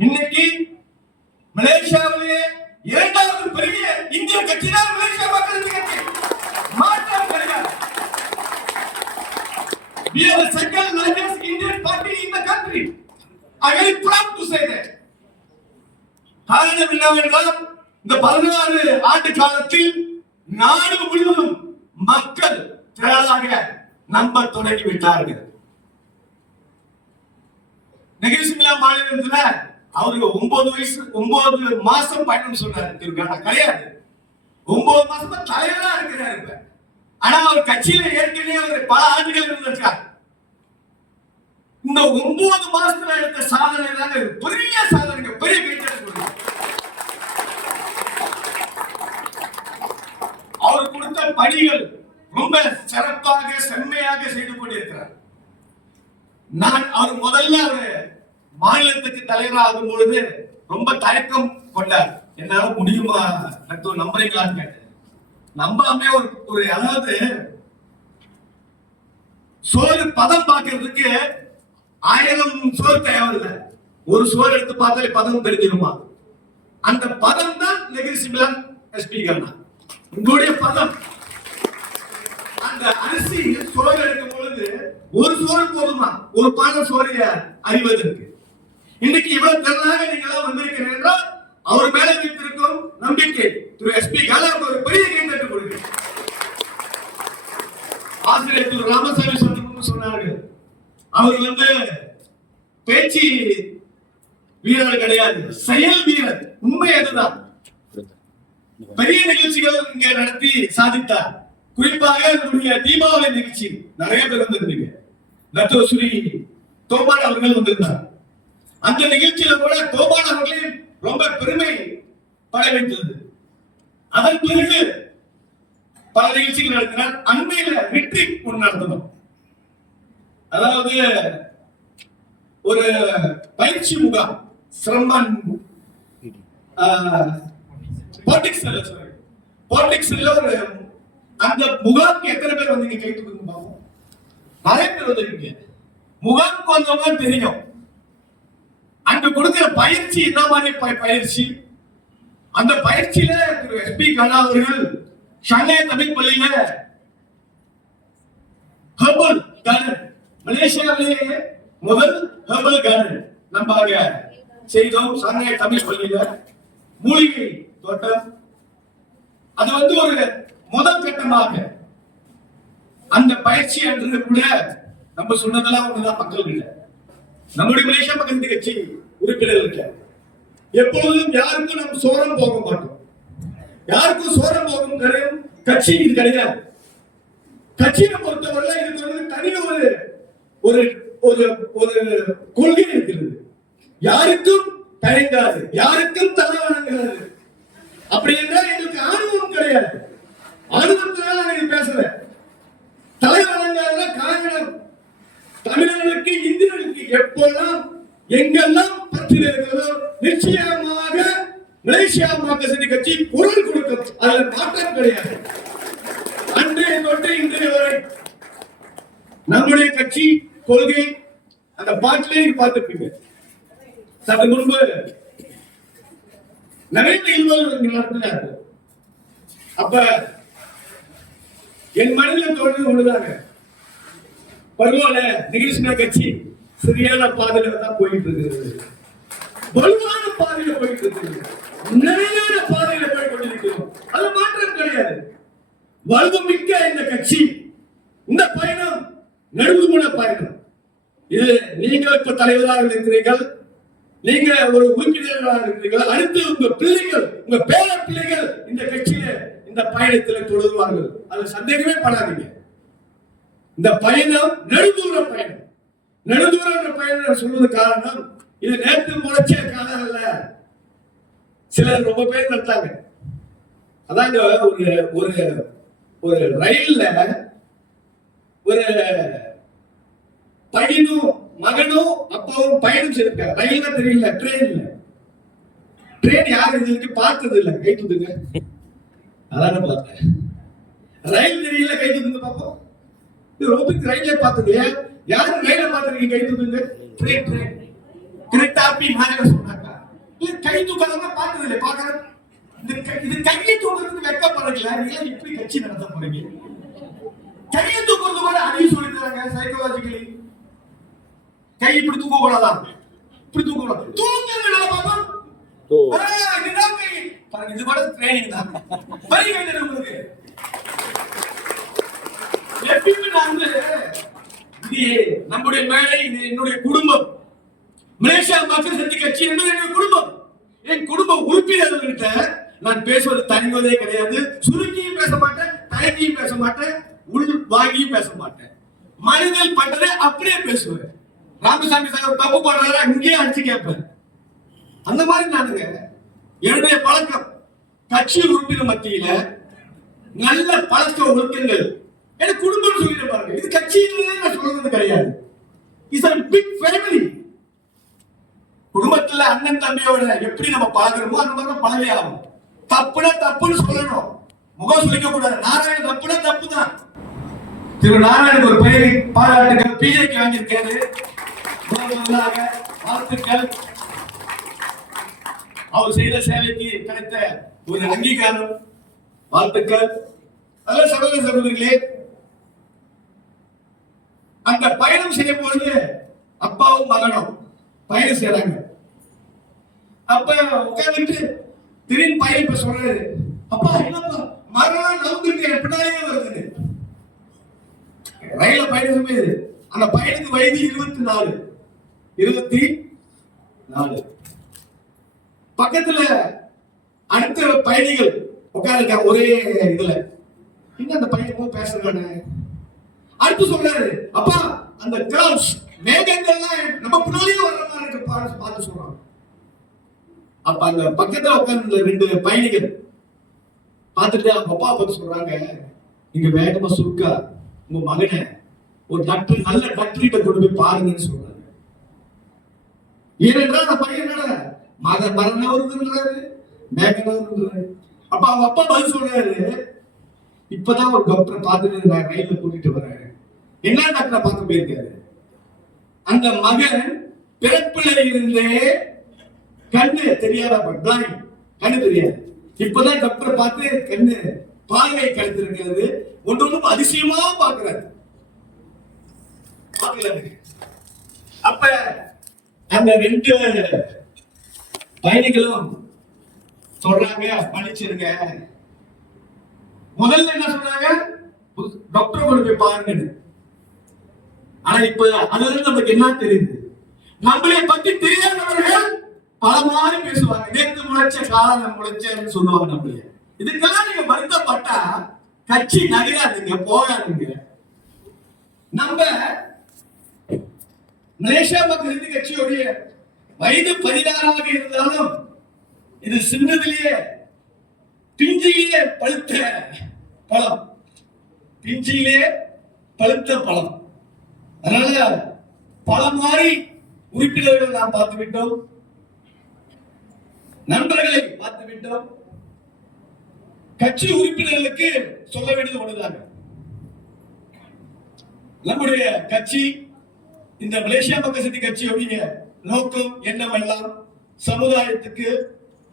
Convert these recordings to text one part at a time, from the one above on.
இன்னைக்கு மலேசியாவிலேயே இரண்டாவது பெரிய இந்திய கட்சி தான் மலேசியா மக்கள் கட்சி மாற்றம் கிடையாது We are the second largest Indian party in the country. I am very proud to say that. காரணம் என்னவென்றால் இந்த பதினாறு ஆண்டு காலத்தில் நாடு முழுவதும் மக்கள் திரளாக நம்ப தொடங்கி விட்டார்கள் நெகிழ்ச்சிமில்லா மாநிலத்துல அவருக்கு ஒன்பது வயசு ஒன்பது மாசம் பயணம் சொன்னாரு திருக்கான கிடையாது. ஒன்பது மாசமா தலைவரா இருக்கிறாரு இப்ப. ஆனா அவர் கட்சியில ஏற்கனவே அவர் பல ஆண்டுகள் இருந்திருக்கார். இந்த ஒன்பது மாசத்துல எடுத்த சாதனை தாங்க பெரிய சாதனை பெரிய கைத்தறி அவர் கொடுத்த பணிகள் ரொம்ப சிறப்பாக செம்மையாக செய்து கொண்டிருக்கிறார். நான் அவர் முதல்ல அவர் மாநிலத்துக்கு தலைவராகும் பொழுது ரொம்ப தயக்கம் கொண்டார். என்னால முடியுமா? நட்டு நம்புறீங்களான்னு கேட்டேன். நம்பாமே ஒரு ஒரு அதாவது சோறு பதம் பார்க்கறதுக்கு ஆயிரம் சோறு தேவையில்லை ஒரு சோறு எடுத்து பார்த்தாலே பதம் தெரிஞ்சிருமா? அந்த பதம் தான் நெகிரி சிமிலன் எஸ்பி கண்ணா உங்களுடைய பதம். அந்த அரிசி சோறு எடுக்கும் பொழுது ஒரு சோறு போதுமா? ஒரு பானை சோறு அறிவதற்கு. இன்னைக்கு இவ்வளவு திறனாக நீங்க எல்லாம் வந்திருக்கிறீர்கள் என்றால் அவர் மேல வைத்திருக்கும் நம்பிக்கை திரு எஸ்பி காலாவுக்கு ஒரு பெரிய கை தட்டு கொடுங்க ஆசிரியர் திரு ராமசாமி சொன்னார்கள் அவர் வந்து பேச்சு வீரர் கிடையாது செயல் வீரர். உண்மை அதுதான். பெரிய நிகழ்ச்சிகள் இங்க நடத்தி சாதித்தார். குறிப்பாக நம்முடைய தீபாவளி நிகழ்ச்சி நிறைய பேர் வந்திருந்தீங்க. டாக்டர் ஸ்ரீ அவர்கள் வந்திருந்தார். அந்த நிகழ்ச்சியில கூட தோபான் ரொம்ப பெருமை பட அதன் பிறகு பல நிகழ்ச்சிகள் நடத்தினார் அண்மையில ரிட்ரீட் ஒன்று நடத்தணும் அதாவது ஒரு பயிற்சி முகாம் சிரமன் பாலிடிக்ஸ்ல பாலிடிக்ஸ்ல ஒரு அந்த முகாம்க்கு எத்தனை பேர் வந்தீங்க கேட்டு பார்ப்போம். நிறைய பேர் வந்திருக்கீங்க முகாம்க்கு வந்தவங்க தெரியும். அங்க கொடுக்கிற பயிற்சி என்ன மாதிரி பயிற்சி? அந்த பயிற்சியில திரு எஸ்பி கலா அவர்கள் ஷங்காய் தமிழ் பள்ளியில ஹெர்பல் கார்டன் மலேசியாவிலேயே முதல் ஹெர்பல் கார்டன் நம்ம செய்தோம் ஷங்காய் தமிழ் பள்ளியில. மூலிகை தோட்டம். அது வந்து ஒரு முதல் கட்டமாக. அந்த பயிற்சி என்று கூட நம்ம சொன்னதெல்லாம் ஒண்ணுதான் மக்கள் இல்லை. நம்முடைய மலேசியா மக்கள் கட்சி? உறுப்பினர்களுக்கு எப்பொழுதும் யாருக்கும் நம்ம சோரம் போக மாட்டோம். யாருக்கும் சோரம் போகும் கிடையாது கட்சி இது கிடையாது. கட்சியை பொறுத்தவரை இதுக்கு வந்து தனி ஒரு ஒரு ஒரு ஒரு கொள்கை இருக்கிறது. யாருக்கும் தயங்காது. யாருக்கும் தலை வணங்காது. அப்படி என்றால் எங்களுக்கு ஆணவம் கிடையாது. ஆணவத்தினால நான் இது பேசுறேன் தலை வணங்காத காரணம். தமிழர்களுக்கு இந்தியர்களுக்கு எப்பெல்லாம் எங்கெல்லாம் பிரச்சனை இருக்கிறதோ நிச்சயமாக மலேசியா மார்க்சிஸ்ட் கட்சி குரல் கொடுக்கும். அதுல மாற்றம் கிடையாது. அன்றைய தொட்டு இன்றைய வரை நம்முடைய கட்சி கொள்கை அந்த பாட்டிலே பார்த்துருப்பீங்க சற்று முன்பு நரேந்திர இல்வல் நடத்தினார். அப்ப என் மனதில் தோன்றது ஒண்ணுதாங்க. பரவாயில்ல நிகழ்ச்சினா கட்சி. சரியான பாதையில தான் போயிட்டு இருக்கிறது வலுவான பாதையில போயிட்டு இருக்குது நிறைவான பாதையில போய் கொண்டிருக்கிறோம். அது மாற்றம் கிடையாது. வலுவு மிக்க இந்த கட்சி. இந்த பயணம் நடுவுமுன பயணம். இது நீங்க இப்ப தலைவராக இருக்கிறீர்கள். நீங்க ஒரு உறுப்பினர்களாக இருக்கிறீர்கள். அடுத்து உங்க பிள்ளைகள் உங்க பேர பிள்ளைகள் இந்த கட்சியில இந்த பயணத்தில் தொடருவார்கள். அது சந்தேகமே பண்ணாதீங்க இந்த பயணம் நெடுதூர பயணம். நெடுதூர என்ற பயணம் சொல்வது காரணம் இது நேற்று முளைச்ச காலம் அல்ல சிலர் ரொம்ப பேர் நடத்தாங்க அதாங்க ஒரு ஒரு ஒரு ரயில்ல ஒரு பையனும் மகனும் அப்பாவும் பயணம் செய்திருக்காங்க ரயில்ல தெரியல ட்ரெயின்ல ட்ரெயின் யாரும் இது வரைக்கும் பார்த்தது இல்லை. கை தூக்குங்க. அதான பார்த்தேன். ரயில் தெரியல கை தூக்குங்க பார்ப்போம் இது ரொம்ப ரயிலே பார்த்தது யாரும் ரயில பார்த்துருக்கீங்க கை தூக்குங்க? ட்ரெயின் ட்ரெயின் திருட்டாப்பி மாதிரி சொன்னாங்க கை தூக்காதவங்க பார்த்தது இல்லை பார்க்கறது இந்த இது கையை தூக்குறதுக்கு வெக்கப்படுறீங்களா நீங்க எப்படி கட்சி நடத்த போறீங்க. கையை தூக்குறது கூட அறிவு சொல்லி தராங்க சைக்காலஜிக்கலி கை இப்படி தூக்க கூடாதா இப்படி தூக்க கூடாது தூக்குங்க நல்லா பாப்போம் தூ. ஆ, இதுதான் கை. பாருங்க, இது கூட ட்ரைனிங் தான். வரி கைது உங்களுக்கு. எப்பயுமே நான் இது நம்முடைய மேடை இது என்னுடைய குடும்பம். மலேசியா மக்கள் சக்தி கட்சி என்பது என்னுடைய குடும்பம். என் குடும்ப உறுப்பினர்கள்கிட்ட நான் பேசுவது தனிவதே கிடையாது. சுருக்கியும் பேச மாட்டேன் தயங்கியும் பேச மாட்டேன் உள் வாங்கியும் பேச மாட்டேன். மனிதன் பட்டதை அப்படியே பேசுவேன். ராமசாமி சார் தப்பு பண்றாரா? இங்கேயே அடிச்சு கேட்பேன். அந்த மாதிரி நானுங்க. என்னுடைய பழக்கம். கட்சி உறுப்பினர் மத்தியில நல்ல பழக்க ஒழுக்கங்கள் எனக்கு குடும்பம் சொல்லிட்டு பாருங்க. இது கட்சியிலே நான் சொல்றது கிடையாது. இஸ் அ பிக் ஃபேமிலி குடும்பத்துல அண்ணன் தம்பியோட எப்படி நம்ம பழகிறோமோ அந்த மாதிரி தான் பழகி ஆகும். தப்புனா தப்புன்னு சொல்லணும். முகம் சொல்லிக்க கூடாது. நாராயண தப்புனா தப்பு தான் திரு நாராயணன் ஒரு பெயரை பாராட்டுகள். பிஜேபி வாங்கியிருக்காரு. வாழ்த்துக்கள். அவர் செய்த சேவைக்கு கிடைத்த ஒரு அங்கீகாரம். வாழ்த்துக்கள். அதெல்லாம் சகோதர சகோதரிகளே அந்த பயணம் செய்யும் பொழுது அப்பாவும் மகனும் பயணம் செய்யறாங்க அப்ப உட்கார்ந்துட்டு திடீர்னு பையன் இப்ப சொல்றாரு அப்பா என்னப்பா? மரணம் நவுந்துருக்கு என் வருது. ரயில பயணம் செய்யுது அந்த பையனுக்கு வயது இருபத்தி நாலு இருபத்தி நாலு பக்கத்துல அடுத்த பயணிகள் உட்கார்ந்துருக்காங்க ஒரே இதுல. என்ன அந்த பையன் போய் பேசுறானே? அடுத்து சொல்றாரு அப்பா அந்த கிளவுட்ஸ் மேகங்கள்லாம் நம்ம பின்னாலேயே வர்ற மாதிரி இருக்கு பாரு பார்த்து சொல்றாங்க. அப்ப அந்த பக்கத்துல உட்கார்ந்து ரெண்டு பயணிகள் பார்த்துட்டு அவங்க அப்பா பார்த்து சொல்றாங்க நீங்க வேகமா சுருக்கா உங்க மகனை ஒரு டாக்டர் நல்ல டாக்டர்கிட்ட கொண்டு போய் பாருங்கன்னு சொல்றாங்க. ஏனென்றால் அந்த பையன் மத மக மரண வருதுன்றாரு அப்ப அவங்க அப்பா பதில் சொல்றாரு இப்பதான் ஒரு டாக்டரை பார்த்துட்டு நான் ரயில்ல கூட்டிட்டு வரேன். என்ன டாக்டரை பார்க்க போயிருக்காரு? அந்த மகன் பிறப்பில இருந்தே கண்ணு தெரியாத பிளைண்ட் கண்ணு தெரியாது. இப்பதான் டாக்டரை பார்த்து கண்ணு பார்வை கழித்திருக்கிறது ஒன்று ஒன்றும் அதிசயமா பாக்குறாரு அப்ப அந்த ரெண்டு பயணிகளும் சொல்றாங்க படிச்சிருங்க முதல்ல என்ன சொன்னாங்க டாக்டர் கொண்டு போய் பாருங்கன்னு. ஆனா இப்ப அதுல நமக்கு என்ன தெரியுது? நம்மளை பத்தி தெரியாதவர்கள் பல மாதிரி பேசுவாங்க நேற்று முளைச்ச காலம் முளைச்சேன்னு சொல்லுவாங்க நம்மளே. இதுக்கெல்லாம் நீங்க வருத்தப்பட்டா கட்சி நகராதுங்க போகாதுங்க. நம்ம மலேசியா மக்கள் இந்து கட்சியுடைய வயது பதினாறாக இருந்தாலும் இது சின்னதிலேயே பிஞ்சிலேயே பழுத்த பழம். பிஞ்சிலே பழுத்த பழம். அதனால பல மாதிரி உறுப்பினர்கள் நாம் பார்த்து விட்டோம் நண்பர்களை பார்த்து விட்டோம் கட்சி உறுப்பினர்களுக்கு சொல்ல வேண்டியது ஒன்றுதாங்க நம்முடைய கட்சி இந்த மலேசியா மக்கள் சக்தி கட்சியுடைய நோக்கம் என்னவெல்லாம் சமுதாயத்துக்கு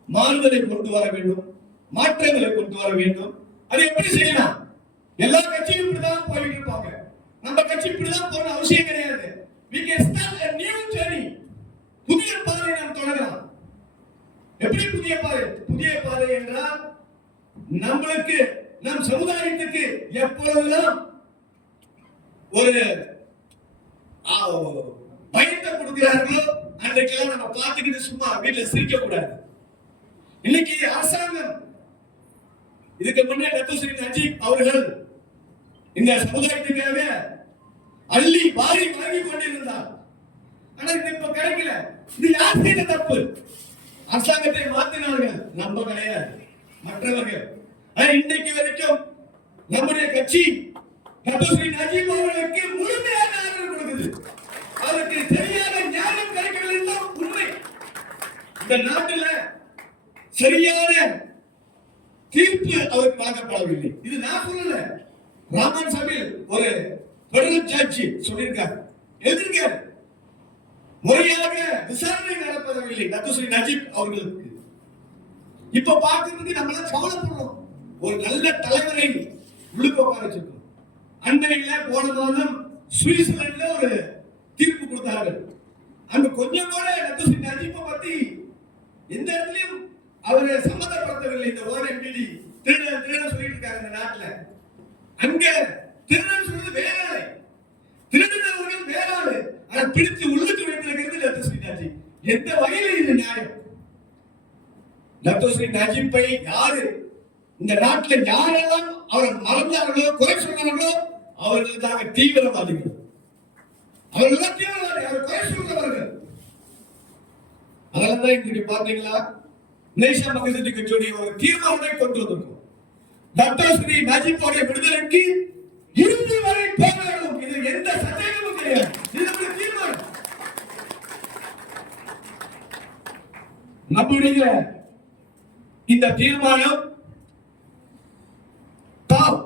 மாறுதலை கொண்டு வர வேண்டும் மாற்றங்களை கொண்டு வர வேண்டும். அதை எப்படி செய்யலாம்? எல்லா கட்சியும் இப்படிதான் போயிட்டு இருப்பாங்க. நம்ம கட்சி இப்படிதான் போகணும் அவசியம் கிடையாது. We can start a new journey. புதிய பாதை நாம் தொடங்கலாம். எப்படி புதிய பாதை? புதிய பாதை என்றால் நம்மளுக்கு நம் சமுதாயத்துக்கு எப்பொழுதெல்லாம் ஒரு ஆ, பயத்தை கொடுக்கிறார்களோ அன்றைக்கெல்லாம் நம்ம பார்த்துக்கிட்டு சும்மா வீட்டுல சிரிக்க கூடாது. இன்னைக்கு அரசாங்கம் இதுக்கு முன்னே டத்துஸ்ரீ நஜீப் அவர்கள் இந்த சமுதாயத்துக்காக அள்ளி வாரி வாங்கி கொண்டிருந்தார். ஆனா இது இப்ப கிடைக்கல இது யார் செய்த தப்பு? அரசாங்கத்தை மாத்தினார்கள். நம்ம கிடையாது. மற்றவர்கள். ஆனா இன்றைக்கு வரைக்கும் நம்முடைய கட்சி டத்துஸ்ரீ நஜீப் அவர்களுக்கு முழுமையாக ஆதரவு கொடுக்குது. அவருக்கு சரியான ஞானம் கிடைக்கவில்லை உண்மை. இந்த நாட்டில் சரியான தீர்ப்பு அவருக்கு வழங்கப்படவில்லை. இது நான் சொல்லல. ராமன் சபையில் ஒரு பெடரல் ஜட்ஜி சொல்லியிருக்காரு. எழுதிருக்காரு முறையாக விசாரணை நடப்பதில்லை. நத்துஸ்ரீ நஜீப் அவர்களுக்கு. இப்ப பார்க்கறதுக்கு நம்மள கவலைப்படுறோம். ஒரு நல்ல தலைவரை உள்ளுக்க உட்கார வச்சிருக்கோம். அண்மையில போன மாதம் சுவிட்சர்லாந்துல ஒரு தீர்ப்பு கொடுத்தார்கள். அங்க கொஞ்சம் கூட நத்துஸ்ரீ நஜீப்பை பத்தி எந்த இடத்துலயும் அவரை சம்மந்தப்படுத்தவில்லை. இந்த ஓஎம்பிடி திருநெல் திருட சொல்லிட்டு இருக்காரு இந்த நாட்டுல. அங்க திருடன் வேற ஆளு. திருடினவர்கள் வேற அதை பிடித்து உள்ளுக்கு வைத்திருக்கிறது லத்தஸ்ரீ நாஜிப் எந்த வகையில் இது நியாயம். லத்தஸ்ரீ நாஜிப்பை யாரு? இந்த நாட்டில் யாரெல்லாம் அவரை மறந்தார்களோ குறை சொன்னார்களோ அவர்கள் தாங்க தீவிரவாதிகள். அவர்கள் தீவிரவாதி அவர் குறை சொல்றவர்கள். அதெல்லாம் தான் இன்றைக்கு பாத்தீங்களா நேஷா மகசதி கட்சியுடைய ஒரு தீர்மானத்தை கொண்டு வந்திருக்கும். டாக்டர் ஸ்ரீ நஜீப்போடைய விடுதலைக்கு இறுதி வரை போராடும். இது எந்த சந்தேகமும் கிடையாது இது நம்முடைய தீர்மானம் நம்முடைய இந்த தீர்மானம் பாவ்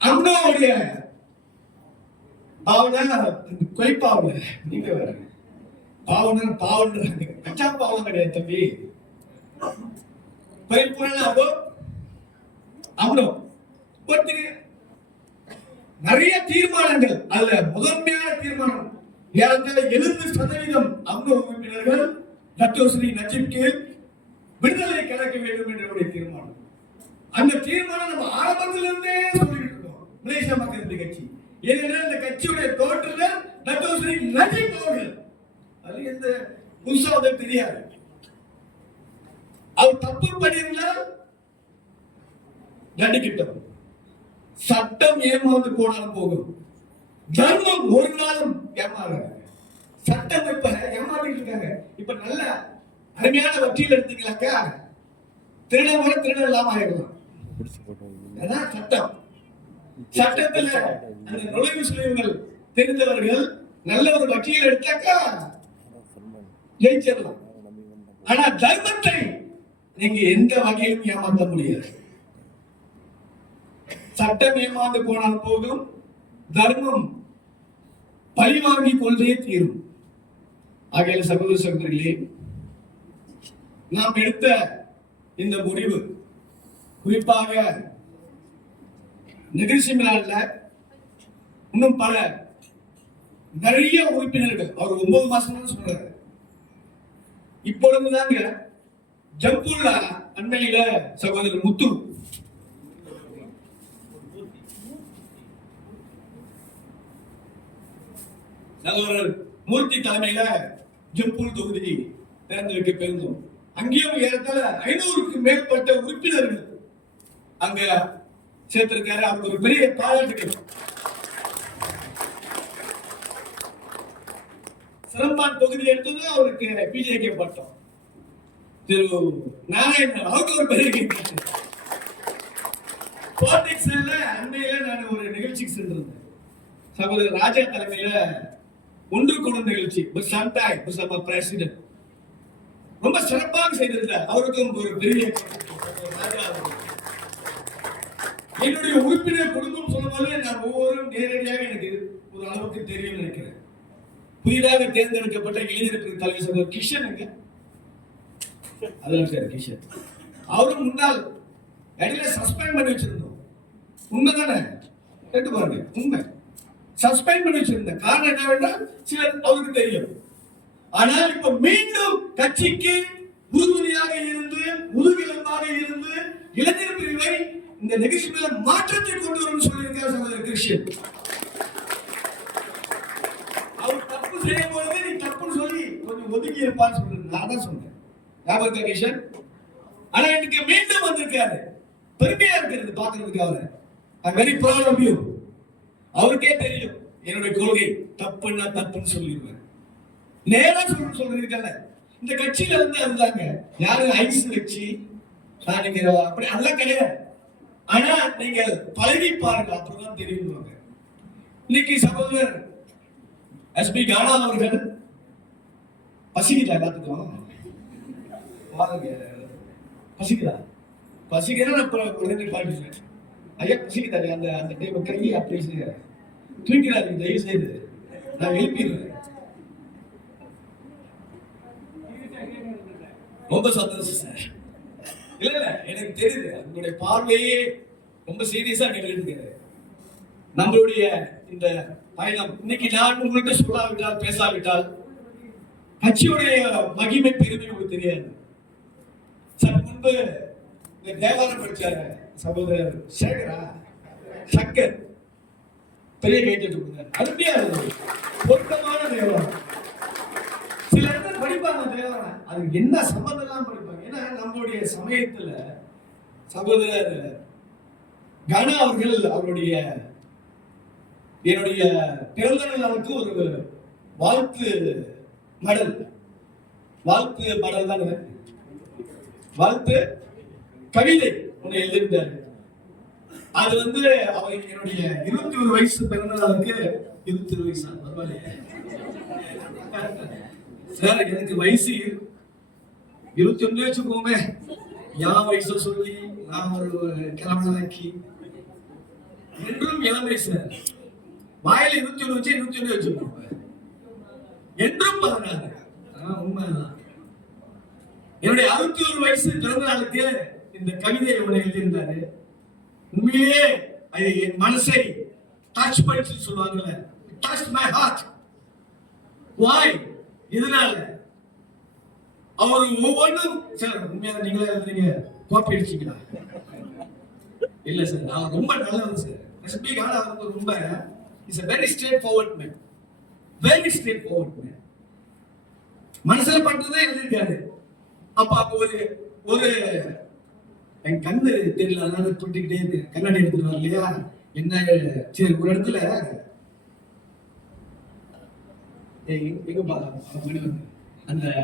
அண்ணாவுடைய பாவனா கொய்பாவுல நீங்க வேற. பாவனா பாவன்றாங்க கச்சா பாவம் கிடையாது தம்பி. பரிபூரண அப்போ அவனோ பட் நிறைய தீர்மானங்கள் அதுல முதன்மையான தீர்மானம் ஏறத்தாழ எழுபது சதவீதம் அங்க உறுப்பினர்கள் டத்தோஸ்ரீ நஜீப்க்கு விடுதலை கிடைக்க வேண்டும் என்ற தீர்மானம். அந்த தீர்மானம் நம்ம ஆரம்பத்திலிருந்தே சொல்லிட்டு இருக்கோம் மலேசியா மக்கள் கட்சி. ஏனென்றால் இந்த கட்சியுடைய தோற்றல டத்தோஸ்ரீ நஜீப் அவர்கள் அது எந்த புதுசா வந்து தெரியாது. அவர் தப்பு பண்ணியிருந்தா தண்டிக்கிட்டோம் சட்டம் ஏமாந்து போனாலும் போகும் தர்மம் ஒரு நாளும் ஏமாறாங்க சட்டம் இப்ப ஏமாத்திட்டு இருக்காங்க. இப்ப நல்ல அருமையான வக்கீல் எடுத்தீங்களாக்கா? திருட கூட திருட இல்லாம ஆயிடலாம் சட்டம். சட்டத்துல அந்த நுழைவு சுழிவுகள் தெரிந்தவர்கள் நல்ல ஒரு வக்கீல் எடுத்தாக்கா ஜெயிச்சிடலாம். ஆனா தர்மத்தை நீங்க எந்த வகையிலும் ஏமாற்ற முடியாது. சட்டம் ஏமாந்து போனால் போதும் தர்மம் பழிவாங்கி கொள்றே தீரும். ஆகையால சகோதர சகோதரிகளே நாம் எடுத்த இந்த முடிவு குறிப்பாக நிகழ்ச்சி விழாவில் இன்னும் பல நிறைய உறுப்பினர்கள் அவர் ஒன்பது மாசம் சொல்றாரு. இப்பொழுதுதாங்க ஜம்புல்ல அண்மையில சகோதரர் முத்து சகோதரர் மூர்த்தி தலைமையில ஜம்பூல் தொகுதி தேர்ந்தெடுக்க பெருந்தோம் அங்கேயும் ஏறத்தால ஐநூறுக்கு மேற்பட்ட உறுப்பினர்கள் அங்க சேர்த்திருக்காரு. அவருக்கு ஒரு பெரிய பாராட்டுகள் சிறப்பான் தொகுதி எடுத்தது அவருக்கு பிஜேகே பட்டம். திரு நாராயணன் அவருக்கு ஒரு பெரிய பாலிடிக்ஸ்ல அண்மையில நான் ஒரு நிகழ்ச்சிக்கு சென்றிருந்தேன். சகோதரர் ராஜா தலைமையில ஒன்று கூட நிகழ்ச்சி. சந்தாய் பிரசிடென்ட் ரொம்ப சிறப்பாக செய்திருந்தார் அவருக்கும் ஒரு பெரிய என்னுடைய உறுப்பினர் குடும்பம் சொல்லும்போது நான் ஒவ்வொருவரும் நேரடியாக எனக்கு ஒரு அளவுக்கு தெரியும் நினைக்கிறேன். புதிதாக தேர்ந்தெடுக்கப்பட்ட இளைஞருக்கு தலைவர் சொல்ற கிஷனுங்க அதெல்லாம் சார் கிஷன். அவரும் முன்னால் இடையில சஸ்பெண்ட் பண்ணி வச்சிருந்தோம். உண்மைதானே? கேட்டு பாருங்க உண்மை. சஸ்பெண்ட் பண்ணி வச்சிருந்தேன். காரணம் என்னவென்றால் சிலர் அவருக்கு தெரியும். ஆனால் இப்ப மீண்டும் கட்சிக்கு உறுதுணையாக இருந்து முதுகெலும்பாக இருந்து இளைஞர் பிரிவை இந்த நிகழ்ச்சி மேல மாற்றத்தை கொண்டு வரும்னு சொல்லியிருக்கார் சகோதரர் கிருஷ்ணன் அவர் தப்பு செய்யும் பொழுது நீ தப்புன்னு சொல்லி கொஞ்சம் ஒதுக்கி இருப்பான்னு சொல்றது நான் தான் சொன்னேன் ஞாபகம் கிருஷ்ணன் ஆனா எனக்கு மீண்டும் வந்திருக்காரு. பெருமையா இருக்கிறது பாக்குறதுக்கு அவரை. I very proud of you அவருக்கே தெரியும் என்னுடைய கொள்கை தப்புன்னா தப்புன்னு சொல்லிடுவேன் நேரா சொல்ல சொல்றீங்கல்ல இந்த கட்சியில வந்து அதுதாங்க. யாரு ஐஸ் கட்சி நான் அப்படி அதெல்லாம் கிடையாது. ஆனா நீங்கள் பழகி பாருங்க அப்படிதான் தெரியும் இன்னைக்கு சகோதரர் எஸ்பி கானா அவர்கள் பசிக்குதா எல்லாத்துக்கும். பசிக்குதா பசிக்கிறா நான் இப்ப ஒரு பாட்டு ஐயா பசிக்குதா? அந்த அந்த டைம் கையை அப்படி செய்யறேன். தூக்கிறாரு தயவு செய்து. நான் எழுப்பிடுறேன். ரொம்ப சந்தோஷம் சார் இல்ல இல்ல எனக்கு தெரியுது. உங்களுடைய பார்வையே ரொம்ப சீரியஸா கேட்டுருக்கு நம்மளுடைய இந்த பயணம் இன்னைக்கு நான் உங்கள்கிட்ட சொல்லாவிட்டால் பேசாவிட்டால் கட்சியுடைய மகிமை பெருமை உங்களுக்கு தெரியாது. சார் முன்பு இந்த தேவாரம் படிச்ச சகோதரர் சேகரா சக்கர் பெரிய கைத்தட்டு கொடுங்க அருமையா இருந்தது. பொருத்தமான தேவாரம் அது என்ன சம்மந்தம்லாம் படிப்பாங்க? ஏன்னா நம்மளுடைய சமயத்துல சகோதரர் கன அவர்கள் அவருடைய என்னுடைய பிறந்த நாளுக்கு ஒரு வாழ்த்து மடல். வாழ்த்து மடல் தான்? வாழ்த்து கவிதை ஒன்று எழுதியிருந்தாரு. அது வந்து அவர் என்னுடைய இருபத்தி ஒரு வயசு பிறந்த நாளுக்கு இருபத்தி ஒரு வயசு? பரவாயில்ல சார் எனக்கு வயசு இருபத்தி ஒன்று வச்சுக்கோமே. என் வயசு சொல்லி நான் ஒரு கிளம்பலாக்கி என்றும் இளமை சார் வாயில இருபத்தி ஒண்ணு வச்சு இருபத்தி ஒன்று வச்சுக்கோங்க என்றும் பதினாறு. உண்மைதான். என்னுடைய அறுபத்தி ஒரு வயசு பிறந்த நாளுக்கு இந்த கவிதை ஒன்று எழுதியிருந்தாரு. உண்மையிலே அது என் மனசை டச் பண்ணி சொல்லுவாங்கல்ல டச் மை ஹார்ட் வாய் இதனால அவர் ஒவ்வொன்றும் சார் உண்மையாக நீங்களே எழுதுறீங்க காப்பி அடிச்சிங்களா இல்ல சார் நான் ரொம்ப நல்லவர் சார். எஸ்பி ஆனா அவருக்கு ரொம்ப is a very straight forward man very straight forward man மனசுல பட்டதே எழுதியிருக்காரு. அப்ப அப்ப ஒரு ஒரு என் கண்ணு தெரியல அதனால துட்டிக்கிட்டே இருக்கு. கண்ணாடி எடுத்துட்டு இல்லையா? என்ன சரி ஒரு இடத்துல ஏய், எங்க பா- மணி வந்து. அந்த